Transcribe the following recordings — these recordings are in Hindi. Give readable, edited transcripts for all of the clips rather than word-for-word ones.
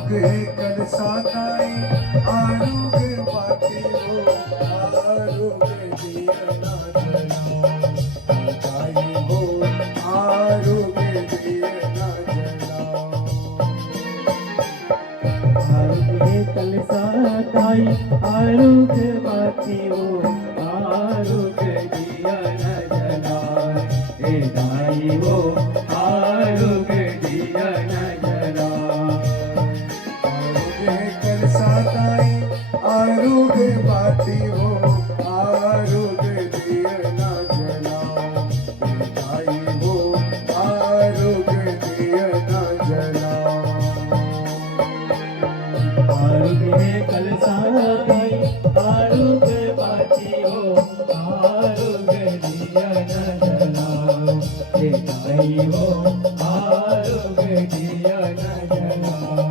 आरोग्य कलसाताई आरोग्य बाटे हो आरोग्य दिया ना जलाओ हो आरोग्य दिया ना जलाओ आरोग्य कलसाताई आरोग्य बाटे हो आरोग्य दिया न जलाओ हे दाई हो आरोग्य दिया न जलाओ आरोग्य कलसाताई आरोग्य बाटे हो आरोग्य दिया ना जलाओ ताई हो आरोग्य दिया ना जलाओ आरोग्य कलसाताई आरोग्य बाटे हो आरोग्य दिया न जलाओ हे दाई हो आरोग्य दिया न जलाओ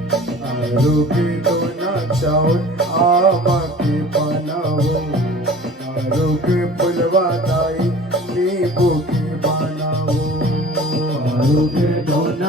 आरोग्य तो ना चाहो